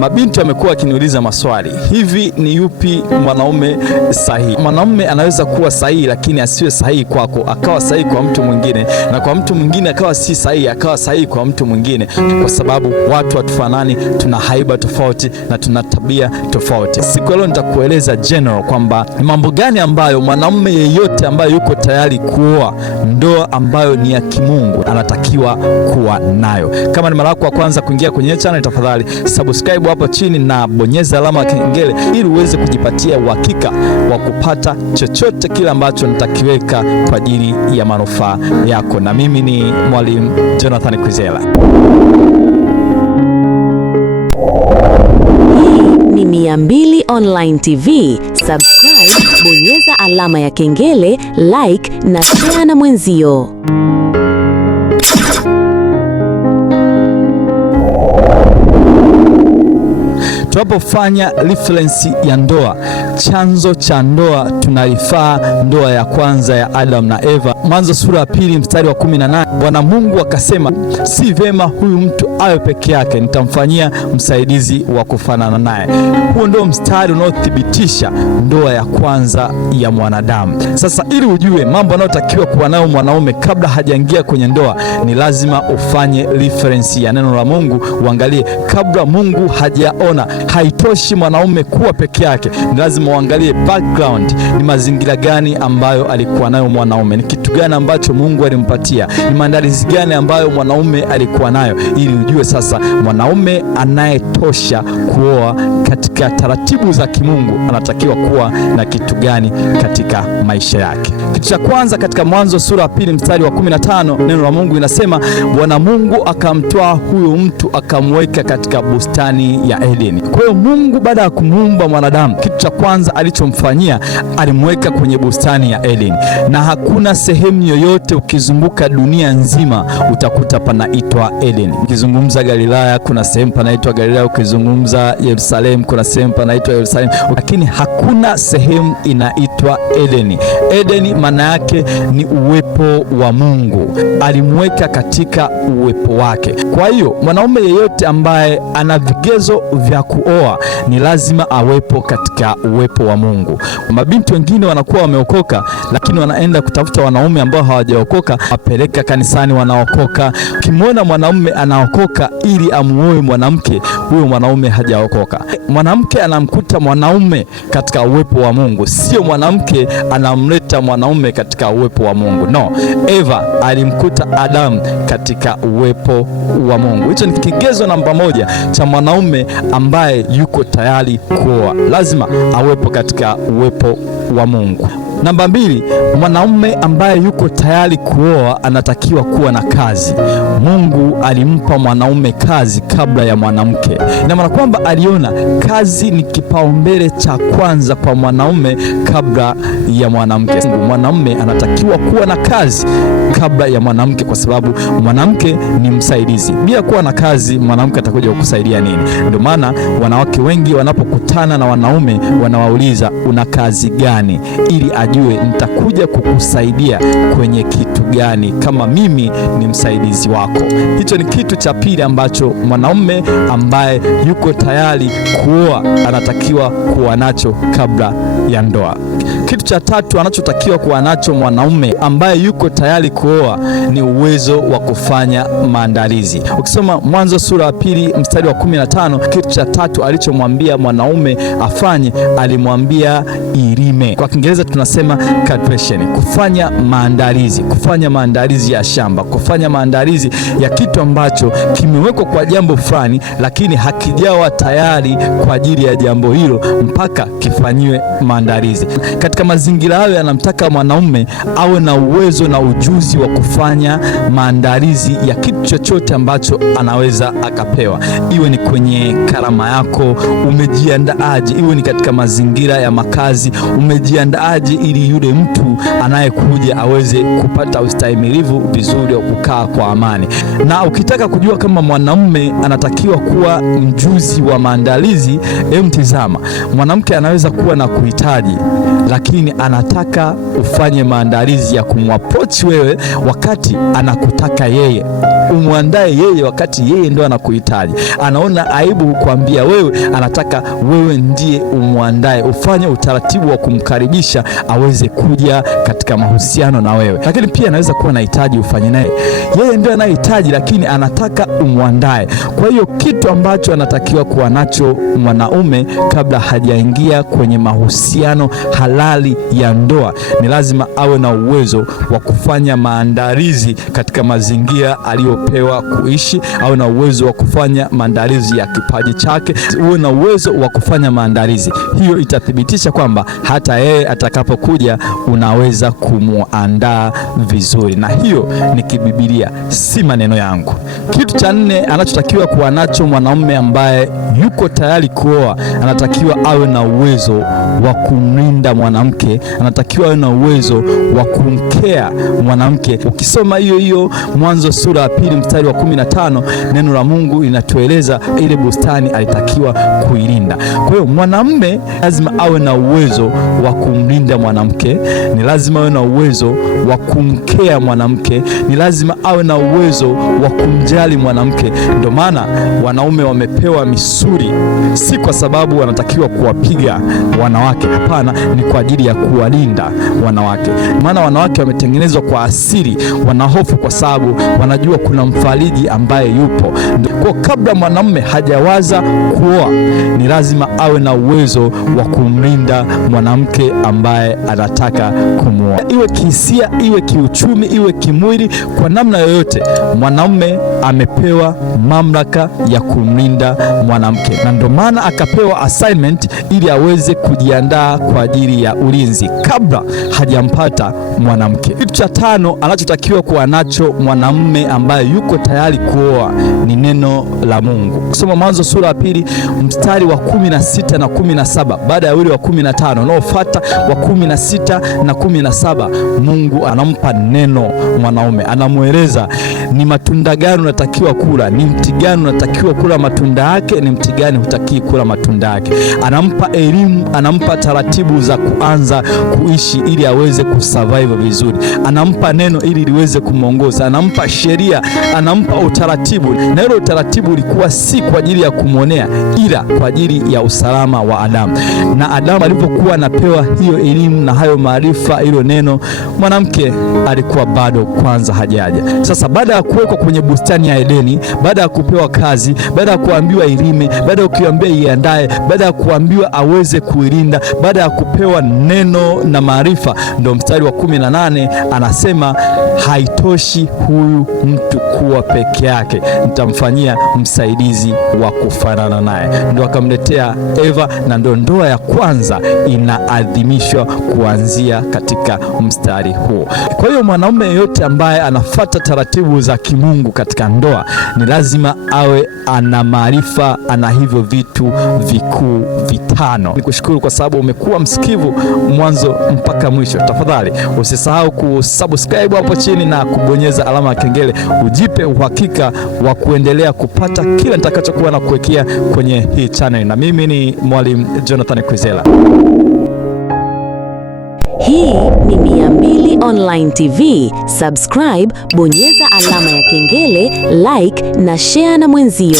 Mabinti wamekuwa wakiniuliza maswali, hivi ni yupi mwanaume sahihi? Mwanaume anaweza kuwa sahihi lakini asiwe sahihi kwako, akawa sahihi kwa mtu mwingine, na kwa mtu mwingine akawa si sahihi, akawa sahihi kwa mtu mwingine, kwa sababu watu hatufanani, tuna haiba tofauti na tuna tabia tofauti. Siku leo nitakueleza general kwamba ni mambo gani ambayo mwanaume yeyote ambaye yuko tayari kuoa ndoa ambayo ni ya kimungu anatakiwa kuwa nayo. Kama ni mara yako ya kwanza kuingia kwenye channel, tafadhali subscribe hapo chini na bonyeza alama ya kengele ili uweze kujipatia uhakika wa kupata chochote kile ambacho nitakiweka kwa ajili ya manufaa yako. Na mimi ni Mwalimu Jonathan Kwizera. Ni 200 Online TV. Subscribe, bonyeza alama ya kengele, like na share na mwenzio. Tunapofanya reference ya ndoa, chanzo cha ndoa tunarifaa ndoa ya kwanza ya Adam na Eva. Mwanzo sura ya 2 mstari wa 18, Bwana Mungu akasema, si vema huyu mtu awe peke yake, nitamfanyia msaidizi wa kufanana naye. Huo ndio mstari unaothibitisha ndoa ya kwanza ya mwanadamu. Sasa ili ujue mambo anayotakiwa kuwa nayo mwanaume kabla hajaingia kwenye ndoa, ni lazima ufanye reference ya neno la Mungu, uangalie kabla Mungu hajaona. Haitoshi mwanaume kuwa peke yake, ni lazima uangalie background, ni mazingira gani ambayo alikuwa nayo mwanaume, ni kitu gani ambacho Mungu alimpatia, ni maandalizi gani ambayo mwanaume alikuwa nayo, ili ujue sasa mwanaume anayetosha kuoa katika taratibu za kimungu anatakiwa kuwa na kitu gani katika maisha yake. Kitu cha kwanza, katika Mwanzo sura ya 2 mstari wa 15, neno la Mungu linasema, Bwana Mungu akamtoa huyo mtu akamweka katika bustani ya Edeni. Kwa hiyo Mungu baada ya kumuumba mwanadamu, kitu cha kwanza alichomfanyia, alimweka kwenye bustani ya Edeni. Na hakuna sehemu yoyote ukizunguka dunia nzima utakuta panaitwa Edeni. Ukizungumza Galilaya kuna sehemu panaitwa Galilaya, ukizungumza Yerusalemu kuna sehemu panaitwa Yerusalemu, lakini hakuna sehemu inaitwa Edeni. Edeni maana yake ni uwepo wa Mungu, alimweka katika uwepo wake. Kwa hiyo mwanaume yeyote ambaye ana vigezo vya kuoa ni lazima awepo katika uwepo wa Mungu. Mabinti wengine wanakuwa wameokoka, lakini wanaenda kutafuta wanaume ambao hawajaokoka, wapeleka kanisani, wanaokoka. Ukimwona mwanaume anaokoka ili amuoe mwanamke, huyo mwanaume hajaokoka. Mwanamke anamkuta mwanaume katika uwepo wa Mungu, sio mwanamke anamleta mwanaume katika uwepo wa Mungu. No, Eva alimkuta Adam katika uwepo wa Mungu. Hicho ni kigezo namba moja cha mwanaume ambaye yuko tayari kuoa, lazima awepo katika uwepo wa Mungu. Namba 2, mwanaume ambaye yuko tayari kuoa anatakiwa kuwa na kazi. Mungu alimpa mwanaume kazi kabla ya mwanamke. Ina maana kwamba aliona kazi ni kipaumbele cha kwanza kwa mwanaume kabla ya mwanamke. Mwanaume anatakiwa kuwa na kazi kabla ya mwanamke, kwa sababu mwanamke ni msaidizi. Bila kuwa na kazi, mwanamke atakuja kukusaidia nini? Ndio maana wanawake wengi wanapokutana na wanaume wanawauliza, una kazi gani, ili ajue nitakuja kukusaidia kwenye kitu gani kama mimi ni msaidizi wako. Hicho ni kitu cha pili ambacho mwanaume ambaye yuko tayari kuoa anatakiwa kuwa nacho kabla ya ndoa. Kitu cha tatu anachotakiwa kuwa nacho mwanaume ambaye yuko tayari kuoa ni uwezo wa kufanya maandalizi. Ukisoma Mwanzo sura ya 2 mstari wa 15, kitu cha tatu alichomwambia mwanaume afanye, alimwambia ilime. Kwa Kiingereza tunasema cultivation, kufanya maandalizi ya shamba, kufanya maandalizi ya kitu ambacho kimewekwa kwa jambo fulani, lakini hakijawa tayari kwa ajili ya jambo hilo mpaka kifanyiwe maandalizi. Katika mazingira hayo yanamtaka mwanaume awe na uwezo na ujuzi wa kufanya maandalizi ya kitu chochote ambacho anaweza akapewa. Iwe ni kwenye karama yako, umejiandaaje? Iwe ni katika mazingira ya makazi, umejiandaaje ili yule mtu anayekuja aweze kupata ustahimilivu vizuri wa kukaa kwa amani. Na ukitaka kujua kama mwanaume anatakiwa kuwa mjuzi wa maandalizi, mtizama, mwanamke anaweza kuwa na kuhitaji, lakini anataka ufanye maandalizi ya kumapproach wewe wakati anakutaka yeye. umwandae yeye wakati yeye ndo anakuhitaji. Anaona aibu kukuambia wewe, anataka wewe ndiye umwandae, ufanye utaratibu wa kumkaribisha aweze kuja katika mahusiano na wewe. Lakini pia anaweza kuwa anahitaji ufanye naye, yeye ndio anahitaji, lakini anataka umwandae. Kwa hiyo kitu ambacho anatakiwa kuwa nacho mwanaume kabla hajaingia kwenye mahusiano halali ya ndoa, ni lazima awe na uwezo wa kufanya maandalizi katika mazingira aliyopewa kuishi, awe na uwezo wa kufanya maandalizi ya kipaji chake, uwe na uwezo wa kufanya maandalizi. Hiyo itathibitisha kwamba hata yeye atakapokuja unaweza kumuandaa vizuri, na hiyo ni kibibilia, si maneno yangu. Kitu cha 4 anachotakiwa kuwa nacho mwanaume ambaye yuko tayari kuoa, anatakiwa awe na uwezo wa kumlinda mwanamke, anatakiwa awe na uwezo wa kumkea mwanamke. Ukisoma hiyo Mwanzo sura ya 2 mstari wa 15, neno la Mungu linatueleza ile bustani alitakiwa kuilinda. Kwa hiyo mwanamume lazima awe na uwezo wa kumlinda mwanamke, ni lazima awe na uwezo wa kumkea mwanamke, ni lazima awe na uwezo wa kumjali mwanamke. Ndio maana wanaume wamepewa misuli, si kwa sababu wanatakiwa kuwapiga wanawake, hapana, ni kwa ajili ya kuwalinda wanawake. Maana wanawake wametengenezwa kwa asili, wanahofu kwa sababu wanajua kuna mfariji ambaye yupo. Kwa kabla mwanamume hajawaza kuoa, ni lazima awe na uwezo wa kumlinda mwanamke ambaye anataka kumuoa, iwe kihisia, iwe kiuchumi, iwe kimwili, kwa namna yoyote mwanamume amepewa mamlaka ya kumlinda mwanamke, na ndio maana akapewa assignment ili aweze kujiandaa kwa ajili ya ulinzi kabla hajampata mwanamke. Kitu cha 5 anachotakiwa kuwa nacho mwanamume ambaye yuko tayari kuoa ni neno la Mungu. Kusoma Mwanzo sura ya 2 mstari wa 16 na 17, baada ya ule wa 15 unaofuata wa 16 na 17, Mungu anampa neno mwanaume, anamueleza ni matunda gani unatakiwa kula, ni mti gani unatakiwa kula matunda yake, ni mti gani hutaki kula matunda yake. Anampa elimu, anampa taratibu za kuanza kuishi ili aweze kusurvive vizuri, anampa neno ili liweze kumuongoza, anampa sheria, anampa utaratibu. Na ile utaratibu ulikuwa si kwa ajili ya kumwonea, ila kwa ajili ya usalama wa Adamu. Na Adamu alipokuwa anapewa hiyo elimu na hayo maarifa, hilo neno, mwanamke alikuwa bado kwanza hajaja. Sasa baada ya kuwekwa kwenye bustani ya Edeni, baada ya kupewa kazi, baada ya kuambiwa ilime, baada ya kuambiwa iandae, baada ya kuambiwa aweze kuilinda, baada ya kupewa neno na maarifa, ndio mstari wa 18 anasema haitoshi huyu mtu kuwa peke yake, nitamfanyia msaidizi wa kufanana naye. Ndio akamletea Eva, na ndio ndoa ya kwanza inaadhimishwa kuanzia katika mstari huo. Kwa hiyo mwanaume yeyote ambaye anafuata taratibu za kimungu katika ndoa ni lazima awe ana maarifa, ana hivyo vitu vikuu 5. Nikushukuru kwa sababu umekuwa msikivu mwanzo mpaka mwisho. Tafadhali usisahau kusubscribe hapo chini na kubonyeza alama ya kengele, ujipe uhakika wa kuendelea kupata kila nitakachokuwa na kuwekea kwenye hii channel. Na mimi ni Mwalimu Jonathan Kwizera. Hii ni 200 Online TV. Subscribe, bonyeza alama ya kengele, like na share na mwenzio.